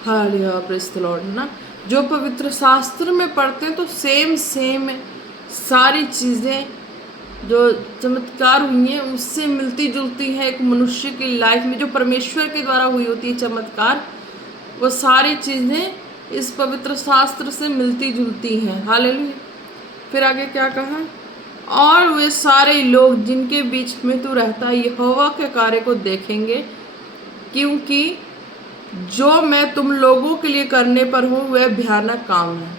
Hallelujah, praise the Lord ना। जो पवित्र शास्त्र में पढ़ते हैं तो सेम सेम सारी चीज़ें जो चमत्कार हुई हैं उससे मिलती जुलती है। एक मनुष्य की लाइफ में जो परमेश्वर के द्वारा हुई होती है चमत्कार, वो सारी चीज़ें इस पवित्र शास्त्र से मिलती जुलती हैं। हालेलुया। फिर आगे क्या कहा? और वे सारे लोग जिनके बीच में तू रहता है यहोवा के कार्य को देखेंगे, क्योंकि जो मैं तुम लोगों के लिए करने पर हूँ वह भयानक काम है।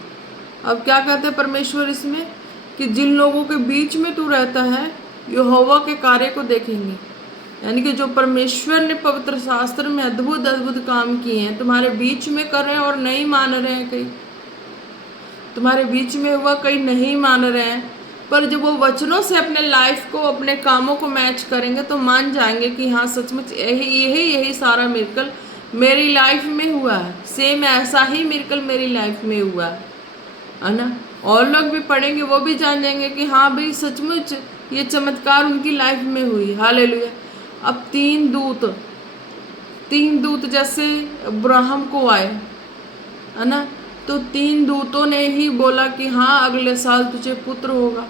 अब क्या कहते हैं परमेश्वर इसमें? कि जिन लोगों के बीच में तू रहता है यहोवा के कार्य को देखेंगे, यानी कि जो परमेश्वर ने पवित्र शास्त्र में अद्भुत अद्भुत काम किए हैं तुम्हारे बीच में कर रहे हैं और नहीं मान रहे हैं। कई तुम्हारे बीच में हुआ, कई नहीं मान रहे हैं, पर जब वो वचनों से अपने लाइफ को अपने कामों को मैच करेंगे तो मान जाएंगे कि हाँ सचमुच यही सारा मिरेकल मेरी लाइफ में हुआ है। सेम ऐसा ही मिरेकल मेरी लाइफ में हुआ है ना। और लोग भी पढ़ेंगे, वो भी जान जाएंगे कि हाँ भाई सचमुच ये चमत्कार उनकी लाइफ में हुई। हालेलुया। अब तीन दूत जैसे अब्राहम को आए, है ना, तो तीन दूतों ने ही बोला कि हाँ अगले साल तुझे पुत्र होगा।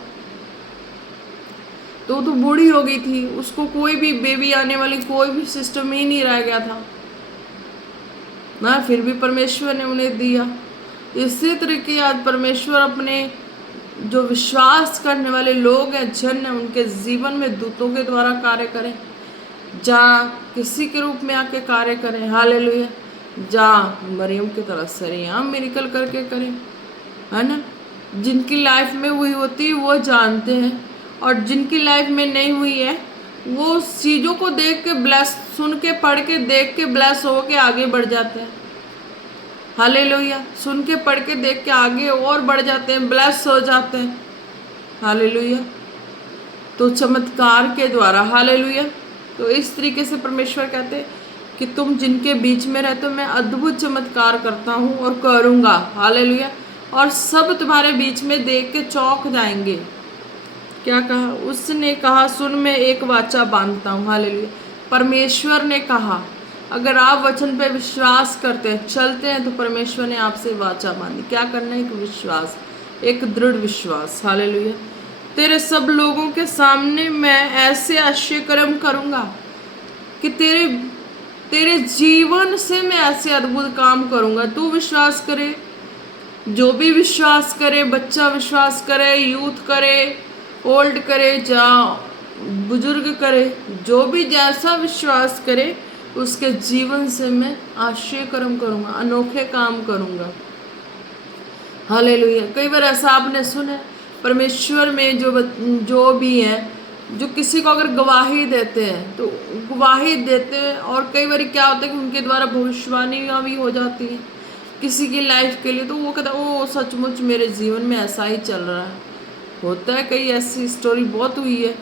तो बूढ़ी हो गई थी, उसको कोई भी बेबी आने वाली कोई भी सिस्टम ही नहीं रह गया था ना, फिर भी परमेश्वर ने उन्हें दिया। इसी तरीके आज परमेश्वर अपने जो विश्वास करने वाले लोग हैं, जन है, उनके जीवन में दूतों के द्वारा कार्य करें, जहाँ किसी के रूप में आके कार्य करें। हालेलुया। जहाँ मरियम की तरह सरेआम मिरेकल करके करें, है ना। जिनकी लाइफ में हुई होती है वो जानते हैं, और जिनकी लाइफ में नहीं हुई है वो चीज़ों को देख के ब्लेस, सुन के पढ़ के देख के ब्लेस हो के आगे बढ़ जाते हैं। हालेलुया। सुन के पढ़ के देख के आगे और बढ़ जाते हैं, ब्लेस हो जाते हैं। हालेलुया। तो चमत्कार के द्वारा, हालेलुया, तो इस तरीके से परमेश्वर कहते हैं कि तुम जिनके बीच में रहते हो मैं अद्भुत चमत्कार करता हूँ और करूँगा। हालेलुया। और सब तुम्हारे बीच में देख के चौंक जाएंगे। क्या कहा? उसने कहा सुन मैं एक वाचा बांधता हूँ। हालेलुया। परमेश्वर ने कहा अगर आप वचन पे विश्वास करते हैं, चलते हैं, तो परमेश्वर ने आपसे वाचा बांधी। क्या करना है? एक विश्वास, एक दृढ़ विश्वास। हालेलुया। तेरे सब लोगों के सामने मैं ऐसे आश्चर्य कर्म करूँगा कि तेरे जीवन से मैं ऐसे अद्भुत काम करूँगा। तू विश्वास करे, जो भी विश्वास करे, बच्चा विश्वास करे, यूथ करे, ओल्ड करे, जा बुजुर्ग करे, जो भी जैसा विश्वास करे उसके जीवन से मैं आश्चर्य कर्म करूँगा, अनोखे काम करूँगा। हालेलुया। कई बार ऐसा आपने सुना है, परमेश्वर में जो भी हैं, जो किसी को अगर गवाही देते हैं तो गवाही देते हैं, और कई बार क्या होता है कि उनके द्वारा भविष्यवाणियाँ भी हो जाती हैं किसी की लाइफ के लिए, तो वो कहता है ओ सचमुच मेरे जीवन में ऐसा ही चल रहा है। होता है, कई ऐसी स्टोरी बहुत हुई है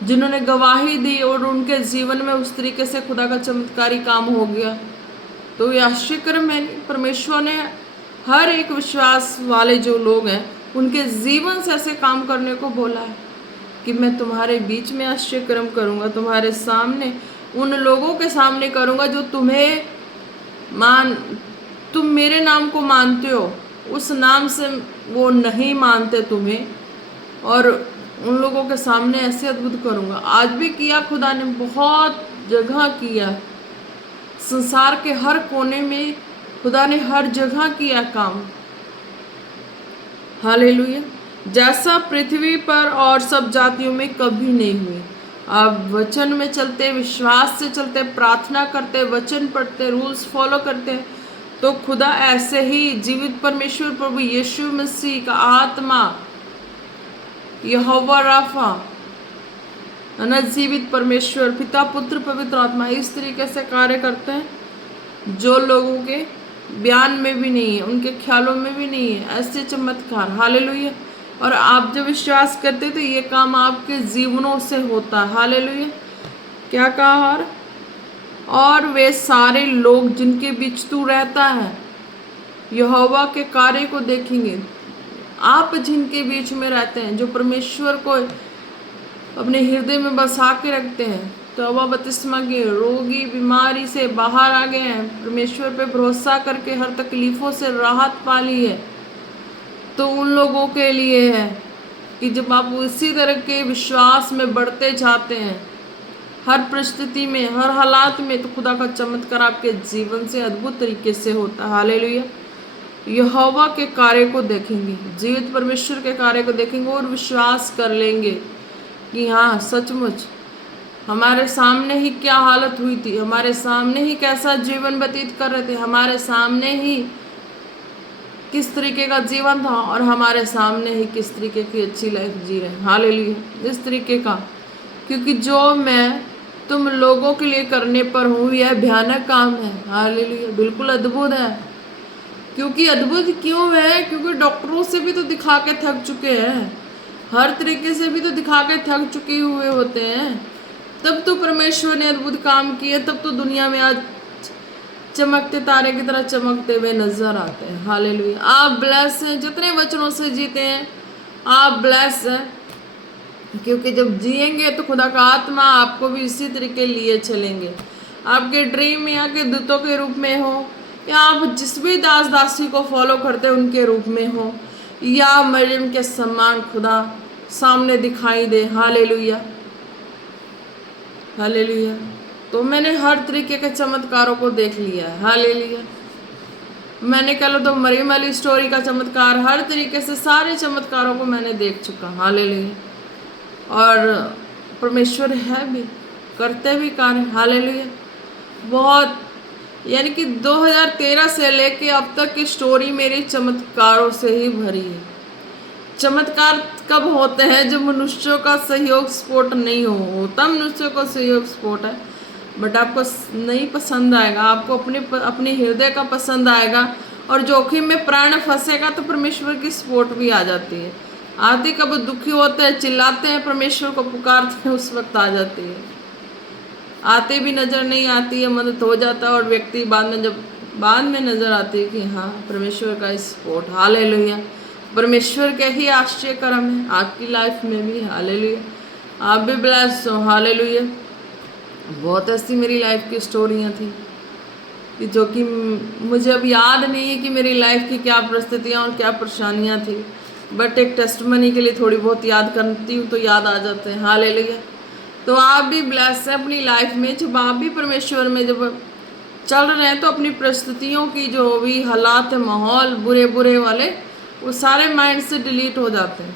जिन्होंने गवाही दी और उनके जीवन में उस तरीके से खुदा का चमत्कारी काम हो गया। तो ये आश्चर्यकर्म है। परमेश्वर ने हर एक विश्वास वाले जो लोग हैं उनके जीवन से ऐसे काम करने को बोला है कि मैं तुम्हारे बीच में आश्चर्यकर्म करूँगा, तुम्हारे सामने, उन लोगों के सामने करूँगा जो तुम मेरे नाम को मानते हो, उस नाम से वो नहीं मानते तुम्हें, और उन लोगों के सामने ऐसे अद्भुत करूँगा। आज भी किया खुदा ने, बहुत जगह किया, संसार के हर कोने में खुदा ने हर जगह किया काम। हालेलुया। जैसा पृथ्वी पर और सब जातियों में कभी नहीं हुई। आप वचन में चलते, विश्वास से चलते, प्रार्थना करते, वचन पढ़ते, रूल्स फॉलो करते, तो खुदा ऐसे ही जीवित परमेश्वर प्रभु यीशु मसीह का आत्मा, यहोवा राफा, जीवित परमेश्वर पिता पुत्र पवित्र आत्मा इस तरीके से कार्य करते हैं जो लोगों के बयान में भी नहीं है, उनके ख्यालों में भी नहीं है, ऐसे चमत्कार। हालेलुया। और आप जब विश्वास करते तो ये काम आपके जीवनों से होता है। हालेलुया। क्या कहा? और वे सारे लोग जिनके बीच तू रहता है यहोवा के कार्य को देखेंगे। आप जिनके बीच में रहते हैं, जो परमेश्वर को अपने हृदय में बसा के रखते हैं, तौबा बपतिस्मा के रोगी बीमारी से बाहर आ गए हैं, परमेश्वर पे भरोसा करके हर तकलीफों से राहत पा ली है, तो उन लोगों के लिए है कि जब आप इसी तरह के विश्वास में बढ़ते जाते हैं हर परिस्थिति में, हर हालात में, तो खुदा का चमत्कार आपके जीवन से अद्भुत तरीके से होता है। हालेलुया। यहोवा के कार्य को देखेंगे, जीवित परमेश्वर के कार्य को देखेंगे और विश्वास कर लेंगे कि हाँ सचमुच हमारे सामने ही क्या हालत हुई थी, हमारे सामने ही कैसा जीवन व्यतीत कर रहे थे, हमारे सामने ही किस तरीके का जीवन था और हमारे सामने ही किस तरीके की अच्छी लाइफ जी रहे हैं। हालेलुया। इस तरीके का, क्योंकि जो मैं तुम लोगों के लिए करने पर हूँ यह भयानक काम है। हालेलुया। बिल्कुल अद्भुत है। क्योंकि अद्भुत क्यों है? क्योंकि डॉक्टरों से भी तो दिखा के थक चुके हैं, हर तरीके से भी तो दिखा के थक चुके हुए होते हैं, तब तो परमेश्वर ने अद्भुत काम किए, तब तो दुनिया में आज चमकते तारे की तरह चमकते हुए नजर आते हैं। हालेलुया। आप ब्लेस हैं, जितने वचनों से जीते हैं आप ब्लेस हैं, क्योंकि जब जिएंगे तो खुदा का आत्मा आपको भी इसी तरीके लिए चलेंगे। आपके ड्रीम में या के दूतों के रूप में हो, या आप जिस भी दास दासी को फॉलो करते हैं उनके रूप में हो, या मरियम के समान खुदा सामने दिखाई दे। हालेलुया। हालेलुया। तो मैंने हर तरीके के चमत्कारों को देख लिया है। हालेलुया। मैंने कह लो तो मरियम वाली स्टोरी का चमत्कार, हर तरीके से सारे चमत्कारों को मैंने देख चुका। हालेलुया। और परमेश्वर है भी, करते भी कार्य। हालेलुया। बहुत, यानी कि 2013 से लेके अब तक की स्टोरी मेरी चमत्कारों से ही भरी है। चमत्कार कब होते हैं? जब मनुष्यों का सहयोग सपोर्ट नहीं होता, मनुष्यों का सहयोग सपोर्ट है, बट आपको नहीं पसंद आएगा, आपको अपने हृदय का पसंद आएगा और जोखिम में प्राण फंसेगा तो परमेश्वर की सपोर्ट भी आ जाती है। आते कब दुखी होते हैं, चिल्लाते हैं, परमेश्वर को पुकारते हैं, उस वक्त आ जाती है। आते भी नजर नहीं आती है, मदद हो जाता है और व्यक्ति बाद में नजर आती है कि हाँ परमेश्वर का सपोर्ट। हालेलुया। परमेश्वर के ही आश्चर्य कर्म है आपकी लाइफ में भी। हालेलुया। आप भी ब्लेस्ड हो। हालेलुया। बहुत ऐसी मेरी लाइफ की स्टोरियाँ थी कि जो कि मुझे अब याद नहीं है कि मेरी लाइफ की क्या परिस्थितियाँ और क्या परेशानियाँ थी, बट एक टेस्टमनी के लिए थोड़ी बहुत याद करती हूँ तो याद आ जाते हैं। हालेलुया। तो आप भी ब्लेस्ड हैं अपनी लाइफ में, जब आप भी परमेश्वर में जब चल रहे हैं तो अपनी परिस्थितियों की जो भी हालात है, माहौल बुरे बुरे वाले, वो सारे माइंड से डिलीट हो जाते हैं।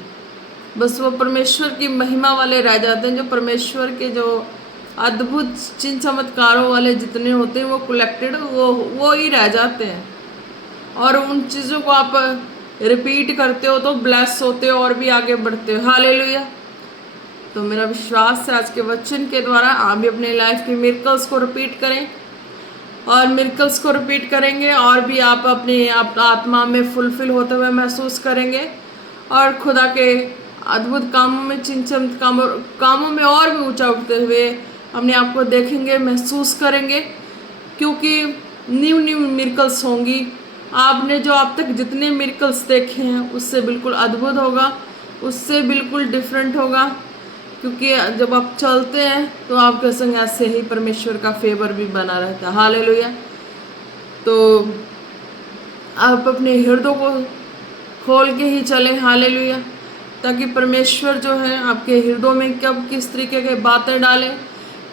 बस वो परमेश्वर की महिमा वाले रह जाते हैं, जो परमेश्वर के जो अद्भुत चिन्ह चमत्कारों वाले जितने होते हैं वो कलेक्टेड वो ही रह जाते हैं। और उन चीज़ों को आप रिपीट करते हो तो ब्लेस होते हो और भी आगे बढ़ते हो। हालेलुया। तो मेरा विश्वास है आज के वचन के द्वारा आप भी अपने लाइफ के मिरेकल्स को रिपीट करें, और मिरेकल्स को रिपीट करेंगे और भी आप अपने आत्मा में फुलफिल होते हुए महसूस करेंगे, और खुदा के अद्भुत कामों में, चिंचन कामों में और भी ऊंचा उठते हुए अपने आप को देखेंगे, महसूस करेंगे, क्योंकि न्यू मिरेकल्स होंगी। आपने जो अब तक जितने मिरेकल्स देखे हैं उससे बिल्कुल अद्भुत होगा, उससे बिल्कुल डिफरेंट होगा, क्योंकि जब आप चलते हैं तो आपके संग ऐसे ही परमेश्वर का फेवर भी बना रहता है। हालेलुया। तो आप अपने हृदय को खोल के ही चलें। हालेलुया। ताकि परमेश्वर जो है आपके हृदय में कब किस तरीके के बातें डालें,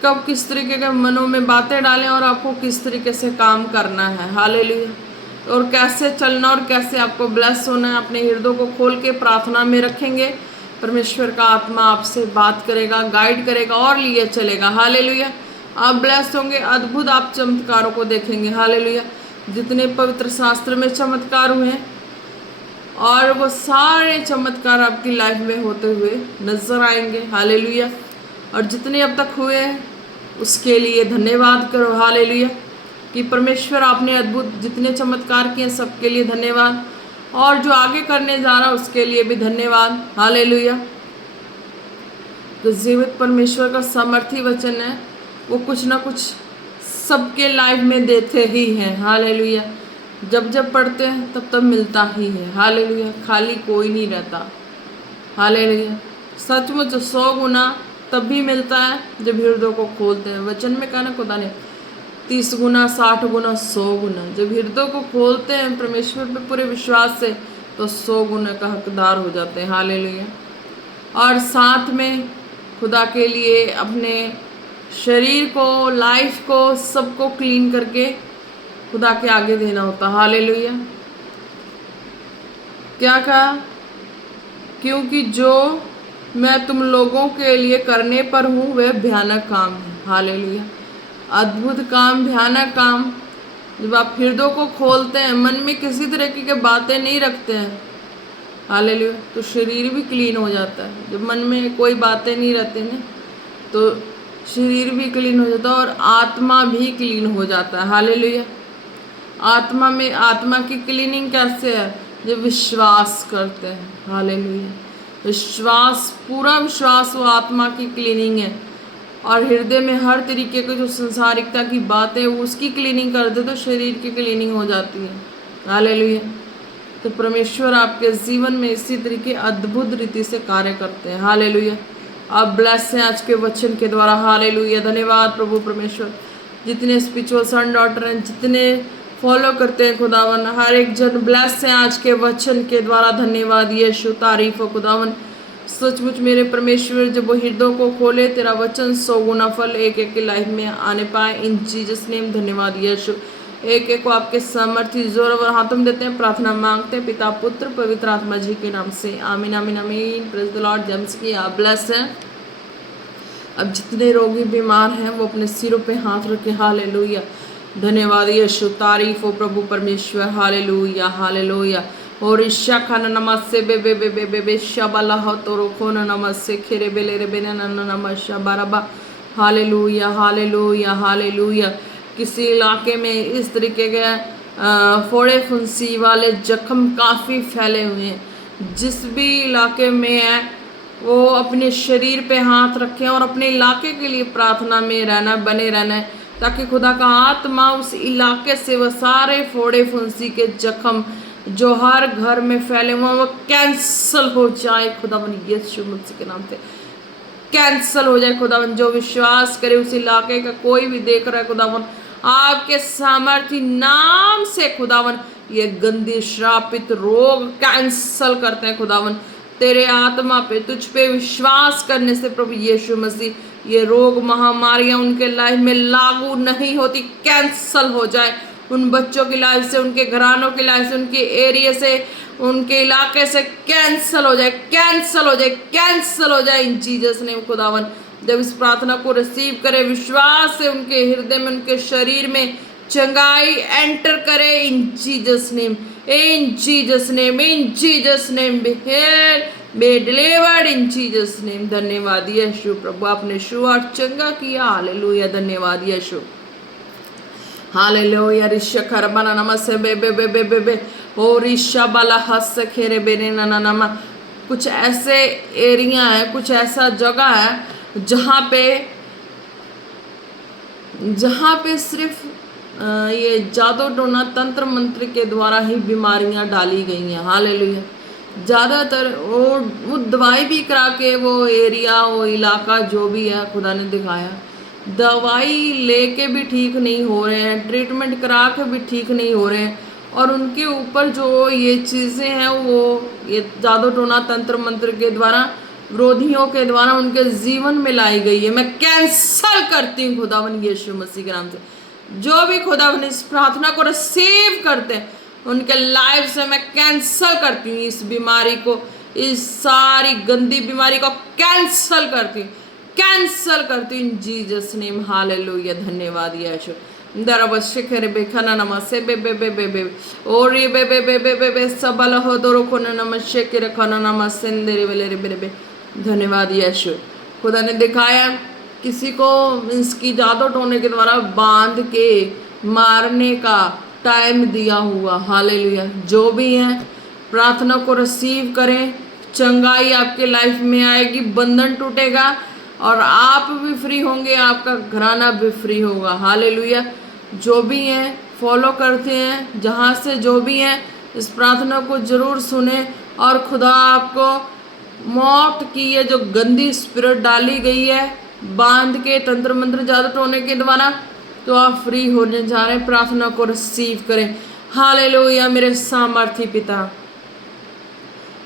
कब किस तरीके के मनों में बातें डालें, और आपको किस तरीके से काम करना है। हालेलुया। और कैसे चलना और कैसे आपको ब्लेस होना है, अपने हृदय को खोल के प्रार्थना में रखेंगे, परमेश्वर का आत्मा आपसे बात करेगा, गाइड करेगा और लिए चलेगा। हालेलुया। आप ब्लेस होंगे, अद्भुत आप चमत्कारों को देखेंगे। हालेलुया। जितने पवित्र शास्त्र में चमत्कार हुए हैं और वो सारे चमत्कार आपकी लाइफ में होते हुए नजर आएंगे। हालेलुया। और जितने अब तक हुए हैं उसके लिए धन्यवाद करो। हालेलुया। कि परमेश्वर आपने अद्भुत जितने चमत्कार किए सबके लिए धन्यवाद, और जो आगे करने जा रहा उसके लिए भी धन्यवाद। हालेलुया। तो जीवित परमेश्वर का सामर्थी वचन है, वो कुछ ना कुछ सबके लाइफ में देते ही हैं। हालेलुया। जब जब पढ़ते हैं तब तब मिलता ही है। हालेलुया। खाली कोई नहीं रहता। हालेलुया। सचमुच 100 गुना तभी मिलता है जब हृदय को खोलते हैं। वचन में कहा ना खुदा ने 30 गुना, 60 गुना, 100 गुना। जब हृदय को खोलते हैं परमेश्वर पे पूरे विश्वास से तो 100 गुना का हकदार हो जाते हैं। हालेलुया। और साथ में खुदा के लिए अपने शरीर को, लाइफ को, सबको क्लीन करके खुदा के आगे देना होता। हालेलुया। क्या कहा? क्योंकि जो मैं तुम लोगों के लिए करने पर हूँ वह भयानक काम है। हालेलुया। अद्भुत काम, भयानक काम। जब आप हृदय को खोलते हैं, मन में किसी तरह की बातें नहीं रखते हैं, हालेलुया, तो शरीर भी क्लीन हो जाता है। जब मन में कोई बातें नहीं रहती ना तो शरीर भी क्लीन हो जाता है और आत्मा भी क्लीन हो जाता है। हालेलुया। आत्मा में, आत्मा की क्लीनिंग कैसे है? जब विश्वास करते हैं। हालेलुया। विश्वास, पूरा विश्वास वो आत्मा की क्लीनिंग है। और हृदय में हर तरीके के जो संसारिकता की बातें उसकी क्लीनिंग कर दे तो शरीर की क्लीनिंग हो जाती है। हालेलुया। तो परमेश्वर आपके जीवन में इसी तरीके अद्भुत रीति से कार्य करते हैं। हालेलुया। आप ब्लेस हैं आज के वचन के द्वारा। हालेलुया। धन्यवाद प्रभु परमेश्वर। जितने स्पिरिचुअल सन डॉटर हैं, जितने फॉलो करते हैं खुदावन, हर एक जन ब्लेस हैं आज के वचन के द्वारा। धन्यवाद यीशु, तारीफ हो खुदावन। सचमुच मेरे परमेश्वर जब वो हृदय को खोले, तेरा वचन 100 गुना फल एक एक की लाइफ में आने पाए। इन जीसस नेम धन्यवाद यीशु। एक एक को आपके सामर्थ्य जोर और हाथों में देते हैं, प्रार्थना मांगते हैं पिता, पुत्र, पवित्र आत्मा जी के नाम से। आमीन आमीन आमीन। Praise the Lord. जेम्स की आप ब्लेस हैं। अब जितने रोगी बीमार हैं वो अपने सिरों पे हाथ रखे। हालेलुया। धन्यवाद यीशु, तारीफ हो प्रभु परमेश्वर। Hallelujah hallelujah. और ईशा खाना नमस्ते बे बे बे बे बे बे शबाला हो तो रोको ना नमस्ते खेरे बेले रे बेना ना नमस्ते बाराबा। Hallelujah hallelujah hallelujah. किसी इलाके में इस तरीके के फोड़े फुंसी वाले जख्म काफ़ी फैले हुए हैं, जिस भी इलाके में है वो अपने शरीर पे हाथ रखें और अपने इलाके के लिए प्रार्थना में रहना, बने रहना है, ताकि खुदा का आत्मा उस इलाके से वह सारे फोड़े फुंसी के जख्म जो हर घर में फैले हुए वो कैंसल हो जाए। खुदावन यीशु मसीह के नाम से कैंसल हो जाए। खुदावन जो विश्वास करे उस इलाके का कोई भी देख रहा है, खुदावन आपके सामर्थ्य नाम से खुदावन ये गंदी श्रापित रोग कैंसल करते हैं। खुदावन तेरे आत्मा पे, तुझ पे विश्वास करने से प्रभु यीशु मसीह ये रोग महामारियां उनके लाइफ में लागू नहीं होती, कैंसल हो जाए। उन बच्चों की लाइफ से, उनके घरानों की लाइफ से, उनके एरिया से, उनके इलाके से कैंसल हो जाए, कैंसल हो जाए, कैंसल हो जाए इन जीसस नेम। खुदावन जब इस प्रार्थना को रिसीव करे, विश्वास से उनके हृदय में, उनके शरीर में चंगाई एंटर करे इन Jesus name, in Jesus name, in Jesus name. Be healed, be delivered in Jesus name. धन्यवाद यीशु प्रभु, आपने शुआ चंगा किया। हालेलुया। धन्यवाद यीशु। हालेलुया। ऋषा खरबना नमस्ते बे बे बे बे बे बे ओ ऋषा बाला हस खेरे बेने ना नमा। कुछ ऐसे एरिया है, कुछ ऐसा जगह है जहाँ पे सिर्फ ये जादू टोना तंत्र मंत्र के द्वारा ही बीमारियां डाली गई हैं। हालेलुया। ज़्यादातर वो दवाई भी करा के वो एरिया, वो इलाका जो भी है खुदा ने दिखाया, दवाई लेके भी ठीक नहीं हो रहे हैं, ट्रीटमेंट करा के भी ठीक नहीं हो रहे हैं, और उनके ऊपर जो ये चीज़ें हैं वो ये जादू टोना तंत्र मंत्र के द्वारा, विरोधियों के द्वारा उनके जीवन में लाई गई है। मैं कैंसल करती हूँ खुदावन यीशु मसीह के नाम से। जो भी खुदावन इस प्रार्थना को रिसीव करते हैं उनके लाइफ से मैं कैंसल करती हूँ इस बीमारी को, इस सारी गंदी बीमारी को कैंसल करती हूँ, कैंसल करती हूँ इन जीसस नेम। हालेलुया। धन्यवाद यीशु। दरवश्य खेरे बेखना नमस्ते बे बे बे बे बे और ये बे बे बे बे बे बे सबल हो दो रोको नमस्ते के रखना नमस्ते देरे वेले रे बे बे। धन्यवाद यीशु। खुदा ने दिखाया किसी को इसकी जादू टोने के द्वारा बांध के मारने का टाइम दिया हुआ। हालेलुया। जो भी है प्रार्थना को रिसीव करें, चंगाई आपके लाइफ में आएगी, बंधन टूटेगा और आप भी फ्री होंगे, आपका घराना भी फ्री होगा। हालेलुया। जो भी हैं फॉलो करते हैं, जहाँ से जो भी हैं इस प्रार्थना को जरूर सुने और खुदा आपको मौत की ये जो गंदी स्पिरिट डाली गई है बांध के तंत्र मंत्र जादू टोने के द्वारा, तो आप फ्री होने जा रहे हैं। प्रार्थना को रिसीव करें। हालेलुया। मेरे सामर्थी पिता,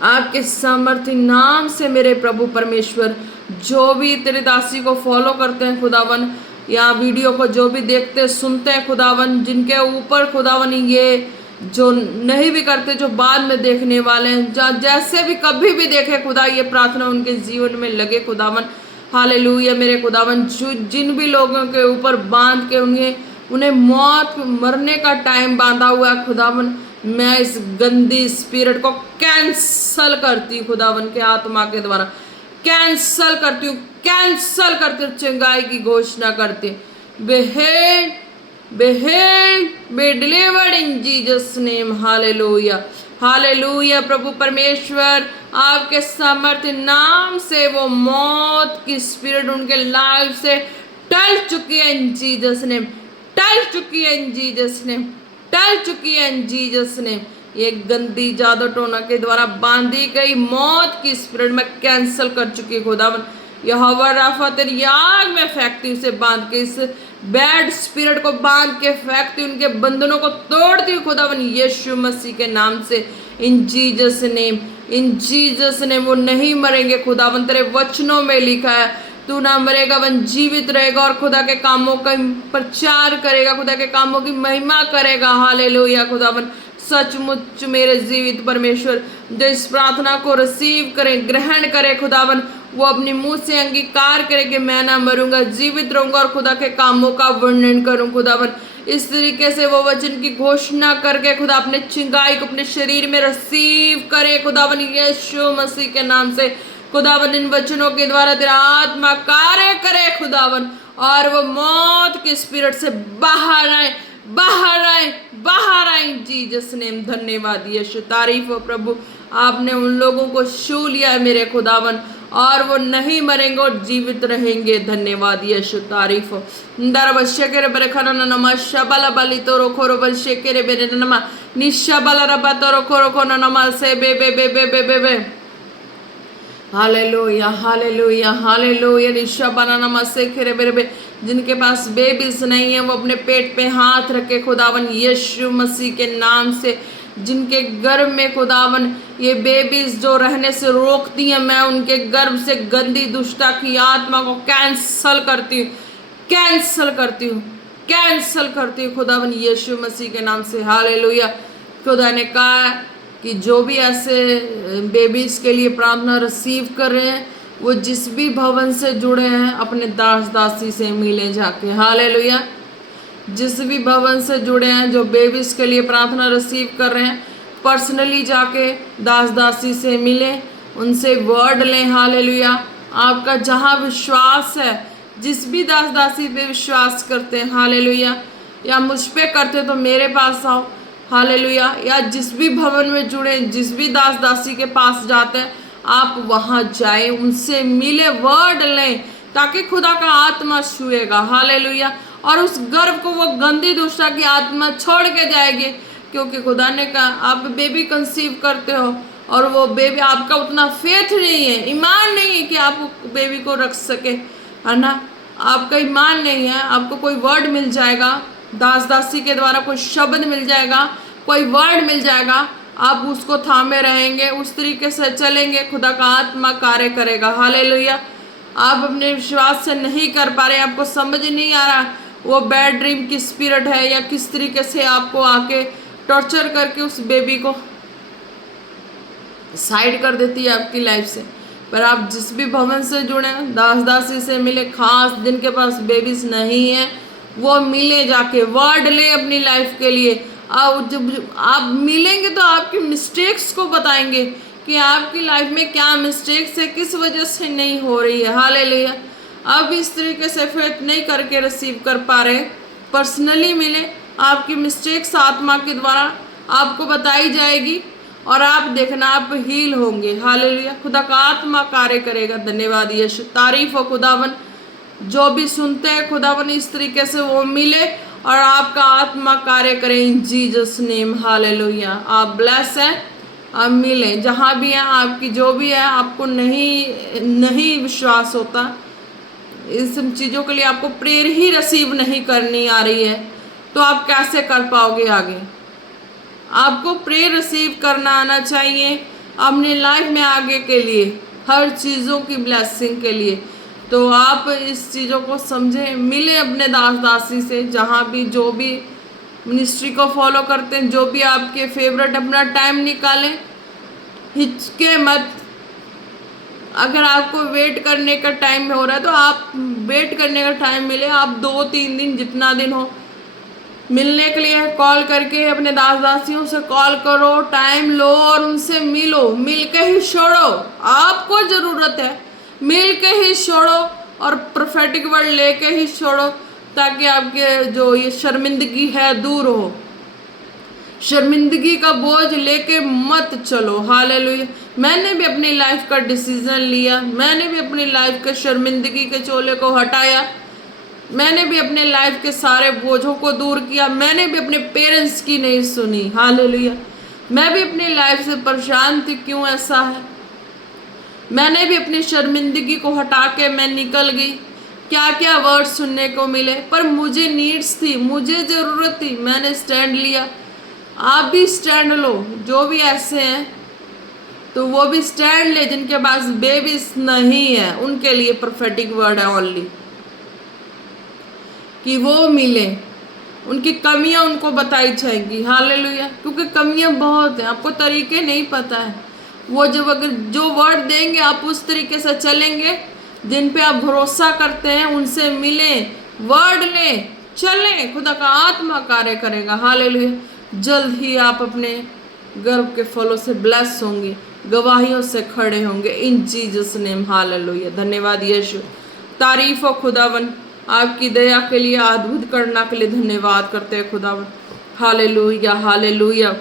आपके सामर्थी नाम से मेरे प्रभु परमेश्वर, जो भी तेरे दासी को फॉलो करते हैं खुदावन, या वीडियो को जो भी देखते सुनते हैं खुदावन, जिनके ऊपर खुदावन ये जो नहीं भी करते, जो बाद में देखने वाले हैं, जैसे भी कभी भी देखे खुदा, ये प्रार्थना उनके जीवन में लगे खुदावन। हालेलुया मेरे खुदावन, जिन भी लोगों के ऊपर बांध के उन्हें मौत मरने का टाइम बांधा हुआ है खुदावन, मैं इस गंदी स्पिरिट को कैंसल करती हूँ खुदावन के आत्मा के द्वारा, कैंसल करती हूँ, कैंसल करती हूँ, चंगाई की घोषणा करती। Be healed be delivered in Jesus name. Hallelujah hallelujah. प्रभु परमेश्वर, आपके सामर्थ्य नाम से वो मौत की स्पिरिट उनके लाइफ से टल चुकी है इन जीसस नेम, टल चुकी है इन जीसस नेम, टल चुकी है इन जीसस नेम। ये गंदी जादू टोना के द्वारा बांधी गई मौत की स्पिरिट मैं कैंसल कर चुकी है खुदावन। यहोवा राफा तेरी आग में फेंकती हूँ, उसे बांध के, इस बैड स्पिरिट को बांध के फेंकती हूँ, उनके बंधनों को तोड़ती हूँ खुदावन यीशु मसीह के नाम से। इन जीसस नेम, इन जीसस नेम। वो नहीं मरेंगे खुदावन, तेरे वचनों में लिखा है तू ना मरेगा, वन जीवित रहेगा और खुदा के कामों का प्रचार करेगा, खुदा के कामों की महिमा करेगा। हालेलुया खुदावन। सचमुच मेरे जीवित परमेश्वर, जो इस प्रार्थना को रिसीव करें, ग्रहण करें खुदावन, वो अपनी मुंह से अंगीकार करे कि मैं ना मरूंगा, जीवित रहूंगा और खुदा के कामों का वर्णन करूं खुदावन। इस तरीके से वो वचन की घोषणा करके खुदा अपने चिंगाई को अपने शरीर में रिसीव करे खुदावन यीशु मसीह के नाम से। खुदावन इन वचनों के द्वारा तेरा आत्मा कार्य करे खुदावन, और वो मौत के स्पिरिट से बाहर आए, बाहर आए, बाहर आए जीसस नेम। धन्यवाद यीशु, तारीफ हो प्रभु, आपने उन लोगों को छू लिया है मेरे खुदावन, और वो नहीं मरेंगे और जीवित रहेंगे। धन्यवाद यीशु, तारीफ हो। दरबशकेरे बरखना नमा शबला बलि तोरो खोरो बलशेकेरे बेरे नमा निशबला रबा तोरो खोरो कोना नमा से बे बे बे बे बे बे बे। Hallelujah hallelujah hallelujah. निशबला नमा से खेरे बेरे बे। जिनके पास बेबीज नहीं है वो अपने पेट पे हाथ रखे खुदावन यीशु मसीह के नाम से। जिनके गर्भ में खुदावन ये बेबीज जो रहने से रोकती हैं, मैं उनके गर्भ से गंदी दुष्टता की आत्मा को कैंसल करती हूँ, कैंसल करती हूँ, कैंसल करती हूँ खुदावन यीशु मसीह के नाम से। हालेलुया। खुदा ने कहा कि जो भी ऐसे बेबीज के लिए प्रार्थना रिसीव कर रहे हैं, वो जिस भी भवन से जुड़े हैं अपने दास दासी से मिले जाके। हालेलुया। जिस भी भवन से जुड़े हैं, जो बेबीज के लिए प्रार्थना रिसीव कर रहे हैं, पर्सनली जाके दास दासी से मिले, उनसे वर्ड लें। हालेलुया। आपका जहाँ विश्वास है, जिस भी दास दासी पे विश्वास करते हैं, हालेलुया, या मुझ पे करते तो मेरे पास आओ। हालेलुया। या जिस भी भवन में जुड़े, जिस भी दास दासी के पास जाते हैं, आप वहाँ जाए, उनसे मिले, वर्ड लें, ताकि खुदा का आत्मा छुएगा। हालेलुया। और उस गर्भ को वो गंदी दुष्टा की आत्मा छोड़ के जाएगी, क्योंकि खुदा ने कहा आप बेबी कंसीव करते हो और वो बेबी, आपका उतना फेथ नहीं है, ईमान नहीं है कि आप बेबी को रख सके, है ना। आपका ईमान नहीं है, आपको कोई वर्ड मिल जाएगा, दास दासी के द्वारा कोई शब्द मिल जाएगा, कोई वर्ड मिल जाएगा, आप उसको थामे रहेंगे, उस तरीके से चलेंगे, खुदा का आत्मा कार्य करेगा। हालेलुया। आप अपने विश्वास से नहीं कर पा रहे, आपको समझ नहीं आ रहा वो बैड ड्रीम की स्पिरिट है, या किस तरीके से आपको आके टॉर्चर करके उस बेबी को साइड कर देती है आपकी लाइफ से। पर आप जिस भी भवन से जुड़े, दास दासी से मिले, खास जिनके पास बेबीज नहीं है वो मिले, जाके वर्ड ले अपनी लाइफ के लिए। जब आप मिलेंगे तो आपकी मिस्टेक्स को बताएंगे कि आपकी लाइफ में क्या मिस्टेक्स है, किस वजह से नहीं हो रही है। हालेलुया। अब इस तरीके से फेथ नहीं करके रिसीव कर पा रहे, पर्सनली मिले, आपकी मिस्टेक्स आत्मा के द्वारा आपको बताई जाएगी और आप देखना आप हील होंगे। हालेलुया। खुदा का आत्मा कार्य करेगा। धन्यवाद यीशु, तारीफ हो खुदावन। जो भी सुनते हैं खुदावन, इस तरीके से वो मिले और आपका आत्मा कार्य करे इन जीसस नेम। हालेलुया। आप ब्लेस हैं, आप मिलें, जहाँ भी हैं आपकी जो भी है, आपको नहीं विश्वास होता, इन सब चीज़ों के लिए आपको प्रेयर ही रिसीव नहीं करनी आ रही है, तो आप कैसे कर पाओगे आगे। आपको प्रेयर रिसीव करना आना चाहिए अपनी लाइफ में आगे के लिए, हर चीज़ों की ब्लेसिंग के लिए। तो आप इस चीज़ों को समझें, मिले अपने दास दासी से, जहाँ भी जो भी मिनिस्ट्री को फॉलो करते हैं, जो भी आपके फेवरेट, अपना टाइम निकालें, हिचके मत। अगर आपको वेट करने का टाइम हो रहा है तो आप वेट करने का टाइम मिले, आप 2-3 दिन जितना दिन हो मिलने के लिए कॉल करके अपने दास दासियों से कॉल करो, टाइम लो और उनसे मिलो, मिल के ही छोड़ो। आपको जरूरत है, मिल के ही छोड़ो और प्रोफेटिक वर्ड लेके ही छोड़ो, ताकि आपके जो ये शर्मिंदगी है दूर हो। शर्मिंदगी का बोझ लेके मत चलो। हालेलुया। मैंने भी अपनी लाइफ का डिसीजन लिया, मैंने भी अपनी लाइफ के शर्मिंदगी के चोले को हटाया, मैंने भी अपने लाइफ के सारे बोझों को दूर किया, मैंने भी अपने पेरेंट्स की नहीं सुनी। हालेलुया। मैं भी अपनी लाइफ से परेशान थी, क्यों ऐसा है, मैंने भी अपनी शर्मिंदगी को हटा के मैं निकल गई। क्या क्या वर्ड सुनने को मिले, पर मुझे नीड्स थी, मुझे ज़रूरत थी, मैंने स्टैंड लिया। आप भी स्टैंड लो, जो भी ऐसे हैं तो वो भी स्टैंड ले, जिनके पास बेबीज नहीं है, उनके लिए प्रोफेटिक वर्ड है ओनली, कि वो मिले, उनकी कमियां उनको बताई जाएंगी। हालेलुया। क्योंकि कमियां बहुत हैं, आपको तरीके नहीं पता है। वो जब अगर जो वर्ड देंगे आप उस तरीके से चलेंगे, जिन पे आप भरोसा करते हैं उनसे मिलें, वर्ड लें, चलें, खुदा का आत्मा कार्य करेगा। हालेलुया। जल्द ही आप अपने गर्भ के फलों से ब्लेस होंगे, गवाहियों से खड़े होंगे, इन जीसस नेम। हालेलुया। धन्यवाद यीशु। तारीफ हो खुदावन, आपकी दया के लिए, अद्भुत करना के लिए धन्यवाद करते हैं खुदावन। हालेलुया। हालेलुया।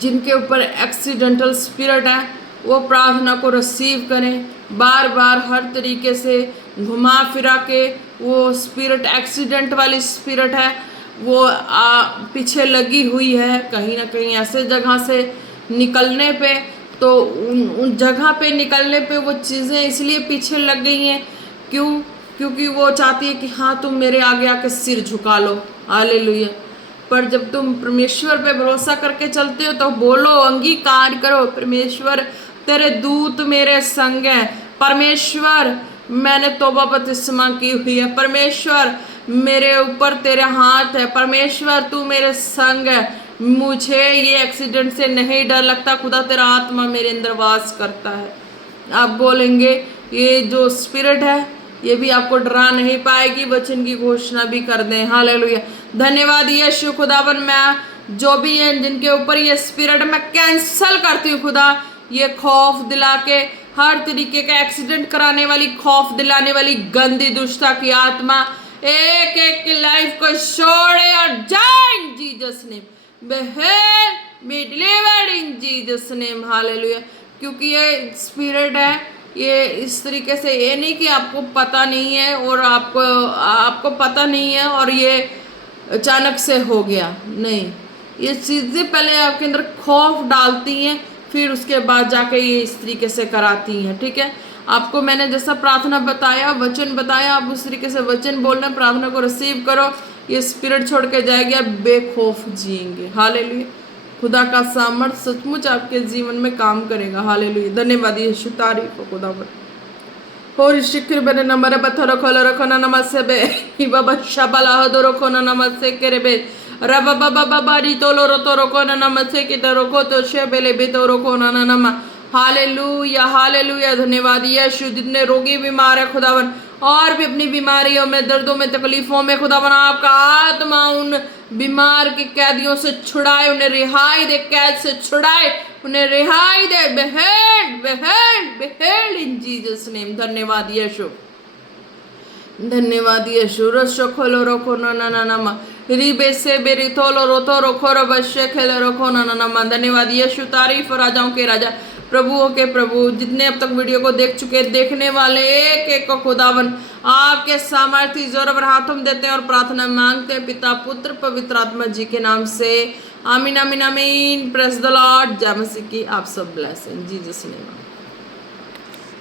जिनके ऊपर एक्सीडेंटल स्पिरिट है वो प्रार्थना को रिसीव करें, बार बार हर तरीके से घुमा फिरा के। वो स्पिरिट एक्सीडेंट वाली स्पिरिट है, वो पीछे लगी हुई है कहीं ना कहीं ऐसे जगह से निकलने पे, तो उन जगह पे निकलने पे वो चीज़ें इसलिए पीछे लग गई हैं। क्योंकि वो चाहती है कि हाँ तुम मेरे आगे आके सिर झुका लो। हालेलुया। पर जब तुम परमेश्वर पे भरोसा करके चलते हो तो बोलो, अंगीकार करो, परमेश्वर तेरे दूत मेरे संग हैं, परमेश्वर मैंने तौबा बपतिस्मा की हुई है, परमेश्वर मेरे ऊपर तेरे हाथ है, परमेश्वर तू मेरे संग है, मुझे ये एक्सीडेंट से नहीं डर लगता, खुदा तेरा आत्मा मेरे अंदर वास करता है। आप बोलेंगे, ये जो स्पिरिट है ये भी आपको डरा नहीं पाएगी, वचन की घोषणा भी कर दें। हालेलुया। धन्यवाद यीशु। खुदावन, मैं जो भी है जिनके ऊपर ये स्पिरिट मैं कैंसल करती हूँ खुदा, ये खौफ दिला के, हर तरीके का एक्सीडेंट कराने वाली, खौफ दिलाने वाली गंदी दुष्टता की आत्मा एक एक की लाइफ को छोड़े और जाए इन Jesus name. Be delivered in Jesus name. Hallelujah. क्योंकि ये स्पिरिट है, ये इस तरीके से, ये नहीं कि आपको पता नहीं है और आपको पता नहीं है और ये अचानक से हो गया, नहीं, ये चीज़ें पहले आपके अंदर खौफ डालती हैं, फिर उसके बाद जाके ये इस तरीके से कराती हैं। ठीक है, आपको मैंने जैसा प्रार्थना बताया, वचन बताया, आप उस तरीके से वचन बोलना, प्रार्थना को रिसीव करो, ये स्पिरिट छोड़ के जाएगी, आप बेखौफ जिएंगे। हालेलुया। खुदा का सामर्थ सचमुच आपके जीवन में काम करेगा। हालेलुया। धन्यवाद यीशु। तारीफ हो खुदा पर। और शिखर बने नंबर पत्थर खोलो रखो ना नमस्ते बे ही बाबा शबला हो रखो ना नमस्ते करे बे रबा बाबा बाबा री तोलो रो तो रखो ना नमस्ते की तो रखो तो शेबेले बे तो रखो ना ना नमा। हालेलुया। हालेलुया। धन्यवाद यीशु। जितने रोगी बीमार है खुदावन, और भी अपनी बीमारियों में, दर्दों में, तकलीफों में, खुदावन आपका आत्मा उन बीमार के कैदियों से छुड़ाए, उन्हें रिहाई दे, कैद से छुड़ाए, उन्हें रिहाई दे। बेहेड बेहेड बेहेड इन जीसस नेम। धन्यवाद यीशु। धन्यवाद यीशु। रसो खोलो रखो ना ना ना नमा रिबे से बेरी तोलो रोतो रखो रबशे खेले रखो ना ना नमा। धन्यवाद यीशु। तारीफ राजाओं के राजा, प्रभुओं के प्रभु, जितने अब तक वीडियो को देख चुके, देखने वाले एक एक को खुदावन आपके सामर्थ्य जोर और हाथों में देते हैं और प्रार्थना मांगते हैं पिता, पुत्र, पवित्र आत्मा जी के नाम से। आमीन आमीन आमीन, प्रेज द लॉर्ड। जय मसीह की आप सब ब्लेस इन जीसस नेम।